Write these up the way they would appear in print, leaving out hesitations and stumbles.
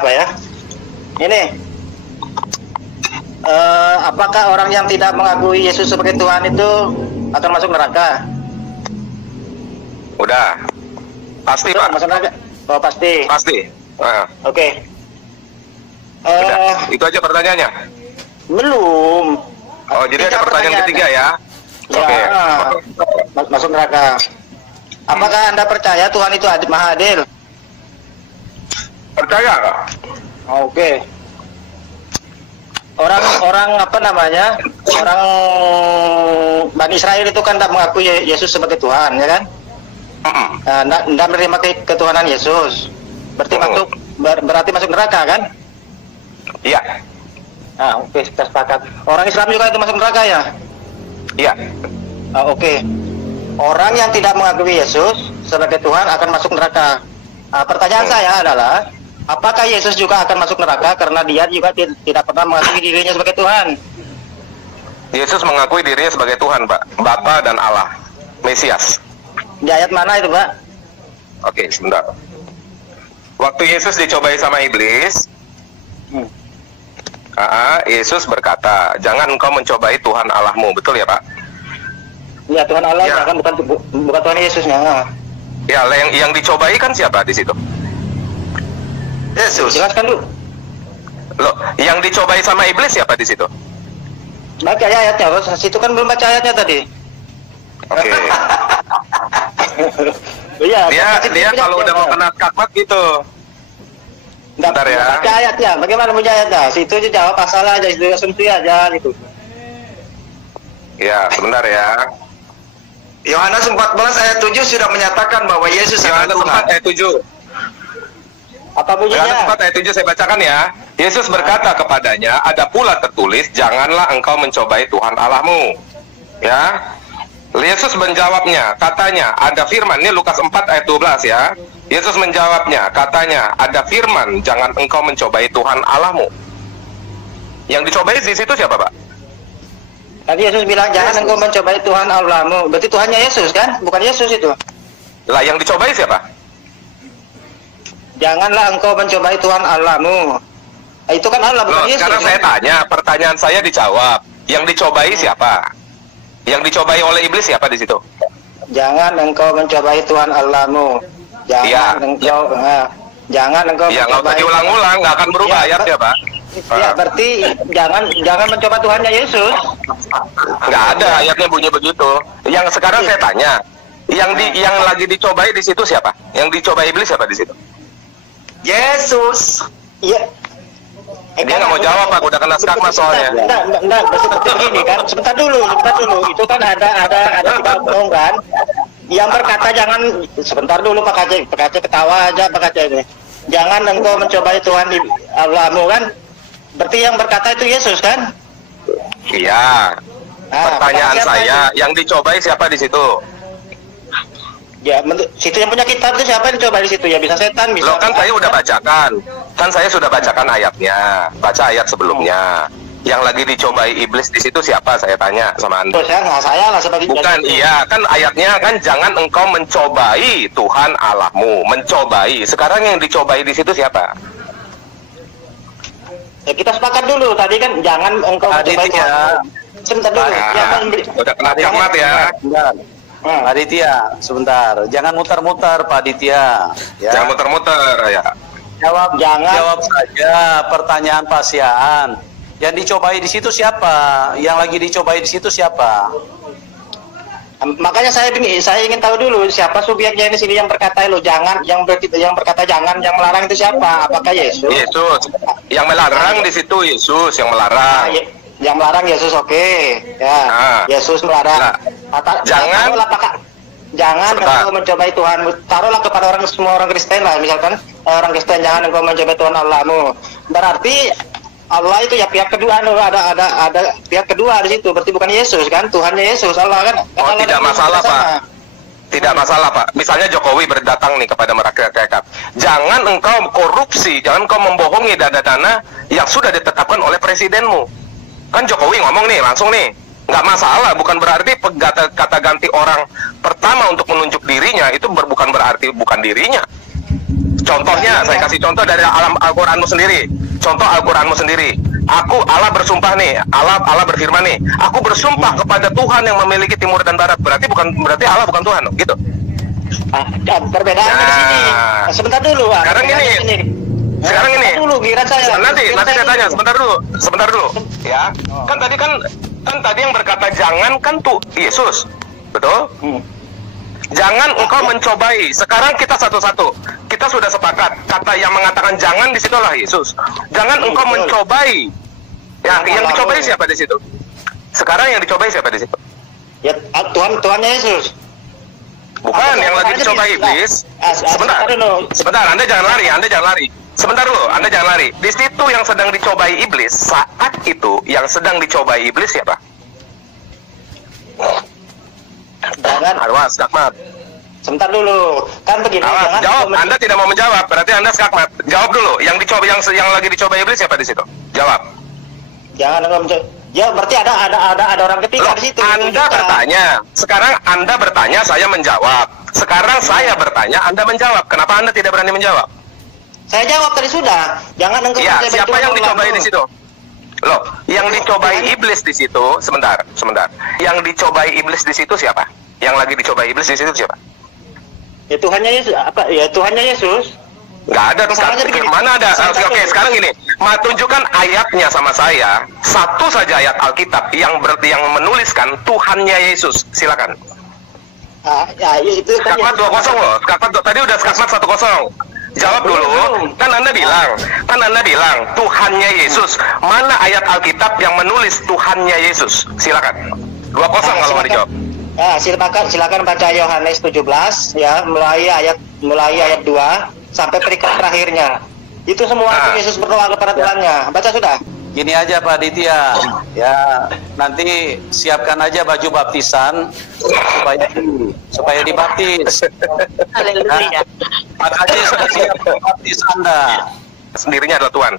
apa ya? Ini apakah orang yang tidak mengakui Yesus sebagai Tuhan itu akan masuk neraka? Udah. Pasti, Pak. Masuk neraka? Oh, pasti. Pasti. Oke. Itu aja pertanyaannya. Belum. Oh, jadi ada pertanyaan ketiga ya? Oke. Masuk neraka. Apakah Anda percaya Tuhan itu maha adil? Percaya nggak? Oke. Orang apa namanya? Orang Bani Israel itu kan tidak mengakui Yesus sebagai Tuhan, ya kan? Tidak menerima ketuhanan Yesus. Berarti masuk neraka, kan? Iya. Oke, kita sepakat. Orang Islam juga itu masuk neraka ya? Iya. Oke. Orang yang tidak mengakui Yesus sebagai Tuhan akan masuk neraka. Pertanyaan saya adalah, apakah Yesus juga akan masuk neraka karena dia juga tidak pernah mengakui dirinya sebagai Tuhan? Yesus mengakui dirinya sebagai Tuhan, Pak. Bapa dan Allah. Mesias. Di ayat mana itu, Pak? Oke, sebentar. Waktu Yesus dicobai sama iblis, Yesus berkata, jangan engkau mencobai Tuhan Allahmu. Betul ya, Pak? Ya, Tuhan Allah ya. Kan bukan Tuhan Yesusnya. Ya, yang dicobai kan siapa di situ? Yesus. Jelaskan dulu. Loh, yang dicobai sama iblis siapa di situ? Baca ayatnya, Bos. Situ kan belum baca ayatnya tadi. Oke. Iya. Dia kalau udah mau kena kakak gitu. Bentar ya. Baca ayatnya. Bagaimana punya ayatnya? Situ aja jawab pasal aja, itu asumsi aja gitu. Ya, sebentar ya. Yohanes 14 ayat 7 sudah menyatakan bahwa Yesus adalah Yohanes Tuhan. 4 ayat 7. Apa bunyinya? Yohanes 4 ayat 7 saya bacakan ya. Yesus berkata kepadanya, ada pula tertulis, janganlah engkau mencobai Tuhan Allahmu. Ya. Yesus menjawabnya, katanya, ada firman, ini Lukas 4 ayat 12 ya. Yesus menjawabnya, katanya, ada firman, jangan engkau mencobai Tuhan Allahmu. Yang dicobai di situ siapa, Pak? Tadi Yesus bilang, jangan engkau mencobai Tuhan Allahmu. Berarti Tuhannya Yesus kan? Bukan Yesus itu. Lah, yang dicobai siapa? Janganlah engkau mencobai Tuhan Allahmu. Itu kan Allah, bukan Yesus. Sekarang saya tanya, pertanyaan saya dijawab. Yang dicobai siapa? Yang dicobai oleh iblis siapa di situ? Jangan engkau mencobai Tuhan Allahmu. Jangan jangan engkau ya, nggak usah diulang-ulang, nggak akan berubah ayatnya, Pak. Ya, berarti jangan mencoba Tuhannya Yesus. Nggak ada ayatnya bunyi begitu. Yang sekarang saya tanya, yang lagi dicobai di situ siapa? Yang dicobai iblis siapa di situ? Yesus. Iya. Dia nggak mau jawab, Pak. Udah kena skakma soalnya. Enggak, seperti begini kan. Sebentar dulu. Itu kan ada kita ngomong kan. Yang berkata jangan, sebentar dulu Pak Kace ketawa aja Pak Kace ini. Jangan engkau mencobai Tuhan Allahmu kan. Berarti yang berkata itu Yesus kan? Iya. Pertanyaan saya, yang dicobai siapa di situ? Ya, situ yang punya kitab itu siapa yang dicobai di situ? Ya bisa setan, bisa. Loh, kan saya udah bacakan. Kan saya sudah bacakan ayatnya. Baca ayat sebelumnya. Yang lagi dicobai iblis di situ siapa? Saya tanya sama Anda. Saya lah sebagai. Bukan, iya. Kan ayatnya kan jangan engkau mencobai Tuhan Allahmu. Mencobai. Sekarang yang dicobai di situ siapa? Ya, kita sepakat dulu. Tadi kan jangan engkau mencobai Tuhan. Sebentar dulu. Udah kena camat ya. Aditya, sebentar. Jangan muter-muter, Pak Aditya. Ya. Jangan muter-muter ya. Jawab saja pertanyaan Pak Siaan. Yang dicobai di situ siapa? Yang lagi dicobai di situ siapa? Makanya saya ingin tahu dulu siapa subjeknya di sini yang berkata lo jangan, yang berkata jangan, yang melarang itu siapa? Apakah Yesus? Yesus. Yang melarang di situ Yesus yang melarang. Yang melarang Yesus, oke. Ya. Yesus melarang. Jangan engkau mencobai Tuhan. Taruhlah kepada semua orang Kristen lah, misalkan orang Kristen, jangan engkau mencobai Tuhan Allahmu. Berarti Allah itu ya pihak kedua, ada pihak kedua di situ. Berarti bukan Yesus kan? Tuhannya Yesus, Allah kan? Oh, Allah tidak masalah, Pak. Tidak masalah, Pak. Misalnya Jokowi berdatang nih kepada rakyat. Jangan engkau korupsi, jangan engkau membohongi dana-dana yang sudah ditetapkan oleh presidenmu. Kan Jokowi ngomong nih, langsung nih. Nggak masalah, bukan berarti kata ganti orang pertama untuk menunjuk dirinya, itu bukan berarti bukan dirinya. Contohnya, saya kasih contoh dari alam Al-Quranmu sendiri. Contoh Al-Quranmu sendiri. Allah bersumpah nih, Allah berfirman nih, aku bersumpah kepada Tuhan yang memiliki timur dan barat. Berarti Allah bukan Tuhan, gitu. Perbedaannya di sini. Sebentar dulu. Sekarang ini. Dulu, giliran saya. Nanti saya tanya. Sebentar dulu. Ya. Kan tadi yang berkata jangan kan tuh Yesus, betul? Jangan engkau mencobai. Sekarang kita satu-satu. Kita sudah sepakat. Kata yang mengatakan jangan di situlah Yesus. Jangan engkau mencobai. Yang dicobai siapa di situ? Sekarang yang dicobai siapa di situ? Ya, Tuhannya Yesus. Bukan, yang lagi dicobai iblis. Sebentar, Anda jangan lari. Sebentar dulu, Anda jangan lari. Di situ yang sedang dicobai iblis, saat itu yang sedang dicobai iblis siapa? Jangan. Awas, skakmat. Sebentar dulu. Kan begini. Awas, jawab. Anda tidak mau menjawab, berarti Anda skakmat. Jawab dulu. Yang lagi dicobai iblis siapa di situ? Jawab. Jangan enggak mencoba. Ya berarti ada orang ketiga di situ. Anda bertanya. Sekarang Anda bertanya, saya menjawab. Sekarang saya bertanya, Anda menjawab. Kenapa Anda tidak berani menjawab? Saya jawab tadi sudah. Jangan engkau. Ya, siapa yang dicobai di situ? Loh, yang dicobai iblis di situ, sebentar. Yang dicobai iblis di situ siapa? Yang lagi dicobai iblis di situ siapa? Ya Tuhannya Yesus. Apa? Ya Tuhannya Yesus. Nggak ada. Mana ada? Oke, sekarang gini. Tunjukkan ayatnya sama saya. Satu saja ayat Alkitab yang menuliskan Tuhannya Yesus. Silakan. Ya itu kan. Skakmat 2-0 loh. Tadi udah skakmat 1-0. Jawab dulu. Kan Anda bilang Tuhannya Yesus. Mana ayat Alkitab yang menulis Tuhannya Yesus? Silakan. 2-0 kalau mau dijawab. Silakan baca Yohanes 17 ya, mulai ayat 2 sampai perikop terakhirnya. Itu semua itu Yesus berdoa kepada Tuhannya. Baca sudah. Gini aja Pak Aditya, ya nanti siapkan aja baju baptisan supaya dibaptis. Haleluya. Makanya sudah siap baptis Anda. Sendirinya adalah Tuhan.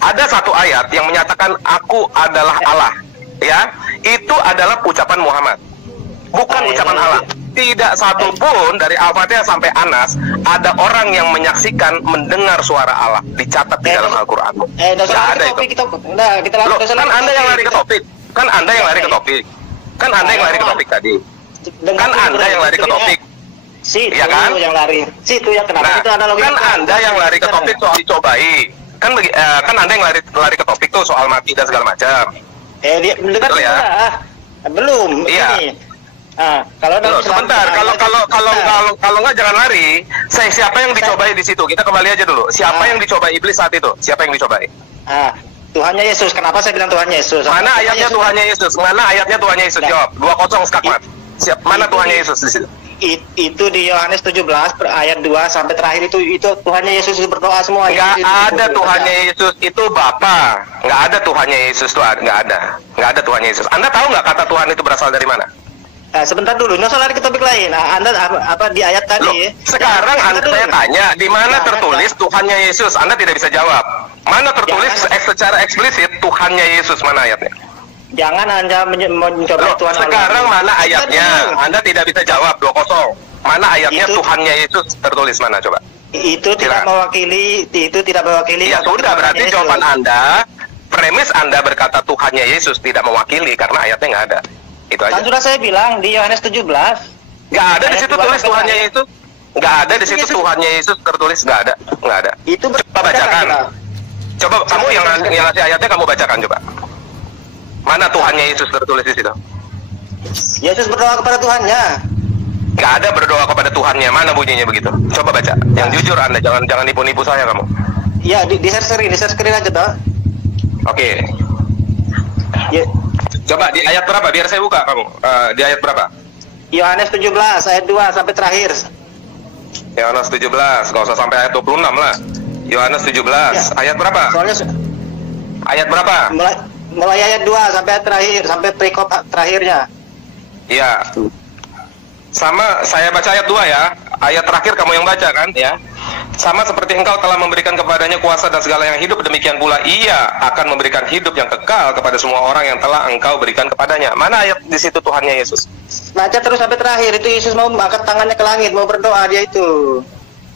Ada satu ayat yang menyatakan aku adalah Allah. Ya, itu adalah ucapan Muhammad. Bukan ucapan Allah. Tidak satu pun dari Al-Fatihah sampai Anas ada orang yang menyaksikan mendengar suara Allah. Dicatat di dalam Al-Quran. Tidak ada itu. Loh, kan Anda yang lari ke topik. Kan Anda yang lari ke topik tadi. Kan Anda yang lari ke topik. Iya kan? Yang lari. Situ yang kenapa? Itu ada logika. Kan Anda yang lari ke topik soal dicobai. Kan Anda yang lari ke topik tuh soal mati dan segala macam. Betul ya? Belum. Iya. Kalau sebentar, kalau nggak jangan lari. Siapa yang dicobai di situ? Kita kembali aja dulu. Siapa yang dicobai iblis saat itu? Siapa yang dicobai? Tuhannya Yesus. Kenapa saya bilang Tuhannya Yesus? Mana ayatnya Tuhannya Yesus? Mana ayatnya Tuhannya Yesus? Jawab. 2-0 skakmat. Mana Tuhannya Yesus di situ? Itu di Yohanes 17 ayat 2 sampai terakhir itu Tuhannya Yesus berdoa semua. Nggak ada Tuhannya Yesus itu Bapa. Nggak ada Tuhannya Yesus tuh, nggak ada Tuhannya Yesus. Anda tahu nggak kata Tuhan itu berasal dari mana? Sebentar dulu, nggak usah lari ke topik lain. Anda apa di ayat tadi? Sekarang saya tanya, di mana tertulis Tuhannya Yesus? Anda tidak bisa jawab. Mana tertulis secara eksplisit Tuhannya Yesus? Mana ayatnya? Jangan Anda mencoba Tuhan. Sekarang mana ayatnya? Anda tidak bisa jawab. 2-0. Mana ayatnya Tuhannya Yesus tertulis mana coba? Itu tidak mewakili. Ya sudah, berarti jawaban Anda, premis Anda berkata Tuhannya Yesus tidak mewakili karena ayatnya nggak ada. Itu aja. Kan sudah saya bilang di Yohanes 17. Nggak ada di situ tulis Tuhannya Yesus. Nggak ada di situ Tuhannya Yesus tertulis, nggak ada. Itu coba bacakan. Coba kamu yang ngasih ayatnya kamu bacakan coba. Mana Tuhannya Yesus tertulis di situ? Yesus berdoa kepada Tuhannya. Nggak ada berdoa kepada Tuhannya. Mana bunyinya begitu? Coba baca. Yang jujur Anda, jangan nipu-nipu saya kamu. Ya di share screen aja toh. Oke. Ya. Coba di ayat berapa? Biar saya buka kamu. Di ayat berapa? Yohanes 17 ayat 2 sampai terakhir. Yohanes 17, nggak usah sampai ayat 26 lah. Yohanes 17, ayat berapa? Soalnya ayat berapa? Mulai ayat 2 sampai terakhir, sampai perikop terakhirnya. Iya. Sama saya baca ayat 2 ya. Ayat terakhir kamu yang baca kan ya. Sama seperti engkau telah memberikan kepadanya kuasa dan segala yang hidup, demikian pula ia akan memberikan hidup yang kekal kepada semua orang yang telah engkau berikan kepadanya. Mana ayat di situ Tuhannya Yesus? Baca terus sampai terakhir. Itu Yesus mau angkat tangannya ke langit, mau berdoa dia itu.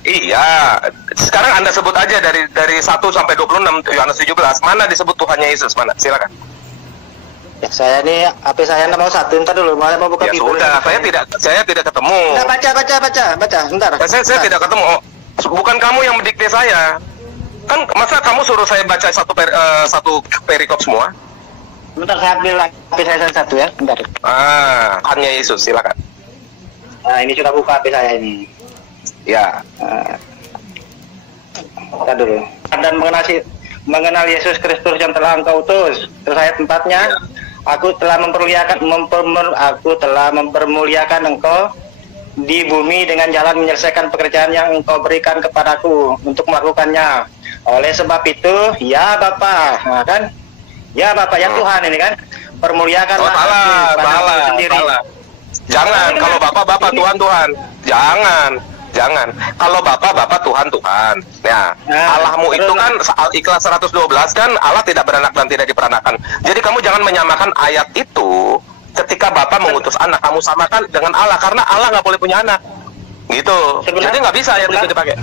Iya, sekarang Anda sebut aja dari 1 sampai 26 Yohanes 17, mana disebut Tuhannya Yesus, mana? Silakan. Ya, saya nih HP saya mau satu, entar dulu mau buka Ya Bible. sudah, saya tidak ketemu. Nah, baca, bentar. Saya tidak ketemu. Oh, bukan kamu yang mendikte saya. Kan masa kamu suruh saya baca satu perikop semua? Bentar, saya ambil HP saya satu ya, bentar. Tuhannya Yesus, silakan. Nah, ini sudah buka HP saya ini. Ya. Bentar dulu. Dan mengenal Yesus Kristus yang telah engkau utus. Terus ayat 4-nya, aku telah mempermuliakan engkau di bumi dengan jalan menyelesaikan pekerjaan yang engkau berikan kepadaku untuk melakukannya. Oleh sebab itu, ya Bapa, nah, kan? Ya Bapa, ya Tuhan ini kan, permuliakanlah salah. Jangan, kalau Bapak Tuhan. Jangan. Kalau Bapak Tuhan. Ya, Allahmu itu kan Ikhlas 112 kan Allah tidak beranak dan tidak diperanakan. Jadi kamu jangan menyamakan ayat itu ketika Bapak mengutus anak, kamu samakan dengan Allah karena Allah nggak boleh punya anak. Gitu. Jadi nggak bisa ayat itu dipakai.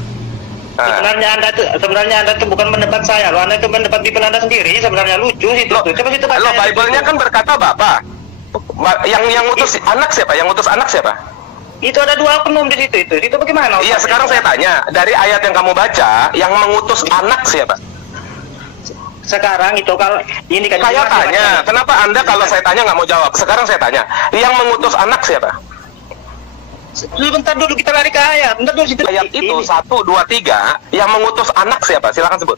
Sebenarnya anda itu bukan mendebat saya loh, anda itu mendebat Bible anda sendiri. Sebenarnya lucu itu. Coba situ baca. Bible-nya kan berkata Bapak. Yang utus anak siapa? Yang utus anak siapa? Itu ada 2 oknum di situ. Itu bagaimana? Iya, sekarang saya tanya, dari ayat yang kamu baca, yang mengutus anak siapa? Sekarang itu kalau ini kan saya tanya, kenapa Anda kalau saya tanya nggak mau jawab? Sekarang saya tanya, yang mengutus anak siapa? Bentar dulu, kita lari ke ayat. Bentar dulu situ. Ayat itu 1, 2, 3, yang mengutus anak siapa? Silakan sebut.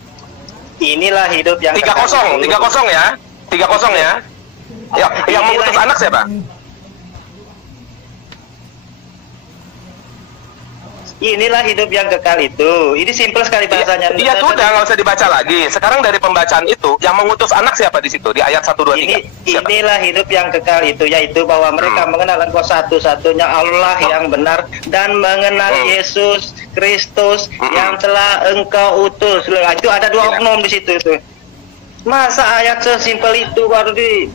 Inilah hidup yang 3-0 ya. 3-0 ya. Ya, yang mengutus anak siapa? Inilah hidup yang kekal itu. Ini simpel sekali bahasanya. Iya sudah, nggak usah dibaca lagi. Sekarang dari pembacaan itu, yang mengutus anak siapa di situ? Di ayat 1, 2, 3. Inilah hidup yang kekal itu, yaitu bahwa mereka mengenal Engkau satu-satunya Allah yang benar dan mengenal Yesus Kristus yang telah Engkau utus. Loh, itu ada 2 oknum di situ itu. Masa ayat sesimpel itu baru di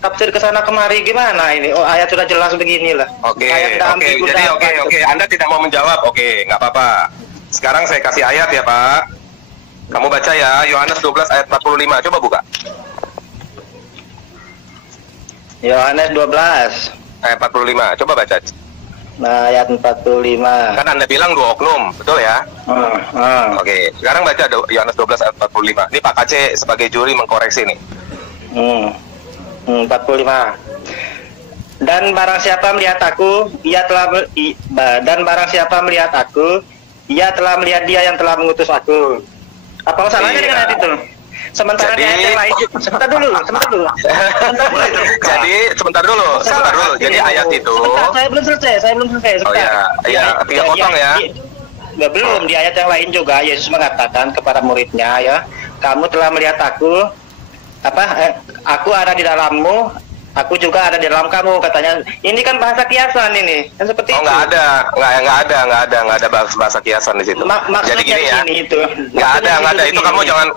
tafsir ke sana kemari gimana ini? Oh, ayat sudah jelas beginilah. Oke. Jadi Anda tidak mau menjawab. Oke, nggak apa-apa. Sekarang saya kasih ayat ya, Pak. Kamu baca ya, Yohanes 12 ayat 45. Coba buka. Yohanes 12 ayat 45. Coba baca. Nah, ayat 45. Kan Anda bilang 2 oknum, betul ya? Oke, sekarang baca Yohanes 12 ayat 45. Ini Pak KC sebagai juri mengkoreksi nih. 45. Dan barang siapa melihat aku, ia telah melihat dia yang telah mengutus aku. Apa salahnya dengan ayat itu? Sementara di ayat yang lain, sebentar dulu. Jadi sebentar dulu. Jadi ayat itu. Saya belum selesai. Oh iya, 3-0 ya. Belum, di ayat yang lain juga Yesus mengatakan kepada muridnya ya, kamu telah melihat aku. Aku ada di dalammu, aku juga ada di dalam kamu, katanya. Ini kan bahasa kiasan ini, kan seperti itu. Nggak ada bahasa kiasan di situ. Jadi gini ya, nggak ada. Itu kamu jangan,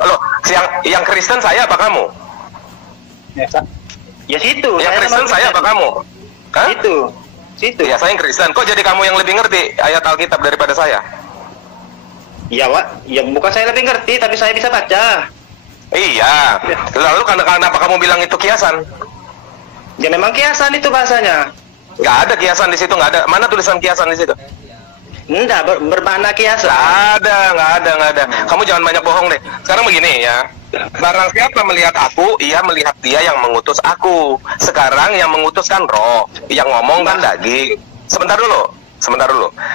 yang Kristen saya apa kamu? Ya situ. Yang Kristen saya apa kamu? Hah? Situ. Ya saya yang Kristen. Kok jadi kamu yang lebih ngerti ayat Alkitab daripada saya? Ya Wak, ya bukan saya lebih ngerti, tapi saya bisa baca. Iya. Lalu kenapa kamu bilang itu kiasan? Ya memang kiasan itu bahasanya. Nggak ada kiasan di situ, nggak ada. Mana tulisan kiasan di situ? Enggak, bermakna kiasan. Nggak ada. Kamu jangan banyak bohong deh. Sekarang begini ya. Barang siapa melihat aku, ia melihat dia yang mengutus aku. Sekarang yang mengutus kan roh, yang ngomong kan daging. Sebentar dulu.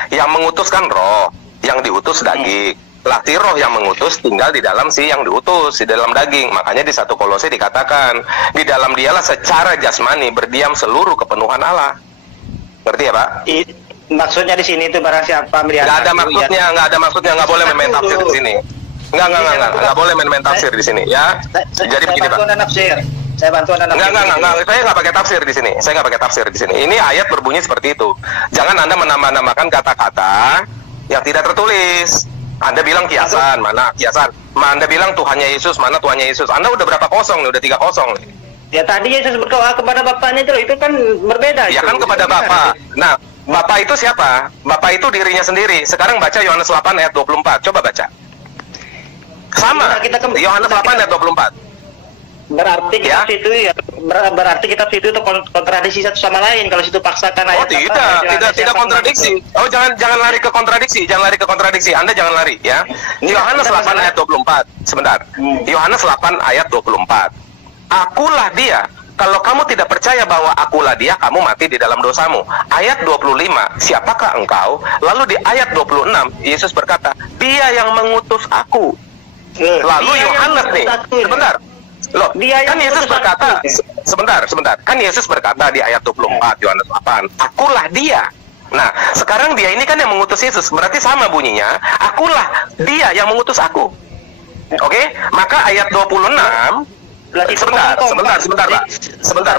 Yang mengutus kan roh, yang diutus daging. Latih roh yang mengutus tinggal di dalam si yang diutus, di dalam daging. Makanya di 1 Kolose dikatakan, di dalam dialah secara jasmani berdiam seluruh kepenuhan Allah. Ngerti ya, Pak? Maksudnya di sini itu barang siapa melihat. Nggak ada maksudnya, nggak boleh main tafsir di sini. Nggak boleh main tafsir di sini, ya. Jadi begini, Pak. Saya bantu Anda nafsir. Enggak, saya nggak pakai tafsir di sini. Ini ayat berbunyi seperti itu. Jangan Anda menambah-nambahkan kata-kata yang tidak tertulis. Anda bilang kiasan, mana kiasan? Anda bilang Tuhannya Yesus, mana Tuhannya Yesus? Anda udah berapa kosong nih? Udah 3-0 nih. Ya tadi Yesus berdoa kepada Bapaknya itu kan berbeda. Ya kan kepada Bapa. Nah, Bapak itu siapa? Bapak itu dirinya sendiri. Sekarang baca Yohanes 8 ayat 24. Coba baca. Sama. Yohanes 8 ayat 24. Berarti kita Ya. situ ya, berarti kita situ itu kontradiksi satu sama lain kalau situ paksakan Oh ayat tidak kontradiksi. Oh jangan lari ke kontradiksi, jangan lari ke kontradiksi. Anda jangan lari ya. Yohanes 8 ayat 24. Sebentar. Yohanes 8 ayat 24. Akulah dia. Kalau kamu tidak percaya bahwa akulah dia, kamu mati di dalam dosamu. Ayat 25, siapakah engkau? Lalu di ayat 26, Yesus berkata, dia yang mengutus aku. Lalu Yohanes nih, sebentar. Loh, Dia yang kan Yesus mengutus berkata, aku. sebentar. Kan Yesus berkata di ayat 24, Yohanes 8, akulah dia. Nah, sekarang dia ini kan yang mengutus Yesus, berarti sama bunyinya, akulah dia yang mengutus aku. Oke? Maka ayat 26, sebentar, Pak.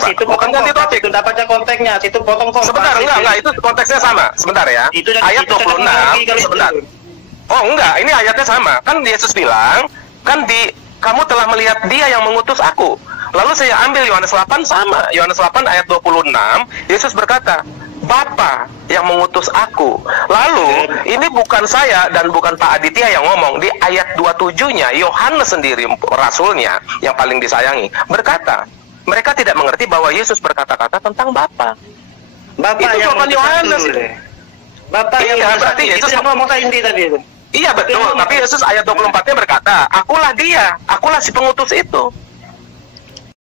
Situ Bukan ganti topik. Itu dapatnya konteksnya, situ potong kompas. Sebentar, enggak, itu konteksnya sama. Sebentar ya. Itu Ayat 26, sebentar. Oh, enggak, ini ayatnya sama. Kan Yesus bilang, kamu telah melihat dia yang mengutus aku. Lalu saya ambil Yohanes 8 sama. Yohanes 8 ayat 26, Yesus berkata, Bapa yang mengutus aku. Lalu, ini bukan saya dan bukan Pak Aditya yang ngomong. Di ayat 27-nya, Yohanes sendiri, rasulnya, yang paling disayangi, berkata, mereka tidak mengerti bahwa Yesus berkata-kata tentang Bapa. Bapak Itu yang jawaban mengutus Yohanes. aku. Bapak yang Iya, mengutus berarti aku. Yesus Itu yang ngomong tadi tadi itu. Iya betul, tapi Yesus ayat 24-nya berkata, akulah dia, akulah si pengutus itu.